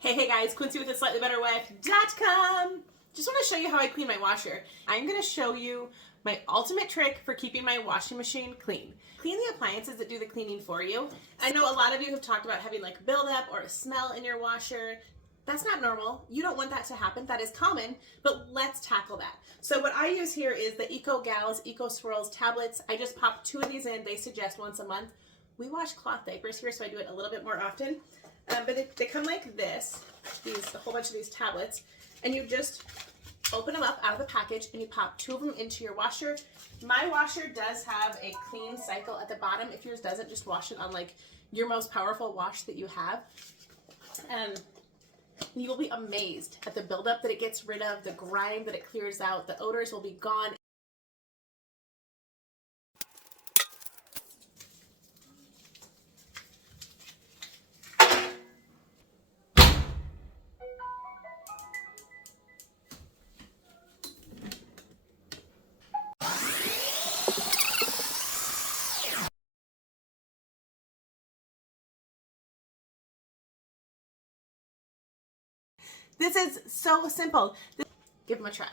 Hey guys, Quincy with a Slightly Better Wife.com. Just want to show you how I clean my washer. I'm going to show you my ultimate trick for keeping my washing machine clean. Clean the appliances that do the cleaning for you. I know a lot of you have talked about having like buildup or a smell in your washer. That's not normal. You don't want that to happen. That is common, but let's tackle that. So what I use here is the Eco Gals Eco Swirls tablets. I just popped 2 of these in. They suggest once a month. We wash cloth diapers here, so I do it a little bit more often. But they come like this, a whole bunch of these tablets, and you just open them up out of the package and you pop 2 of them into your washer. My washer does have a clean cycle at the bottom. If yours doesn't, just wash it on like your most powerful wash that you have. And you will be amazed at the buildup that it gets rid of, the grime that it clears out, the odors will be gone. This is so simple. Give them a try.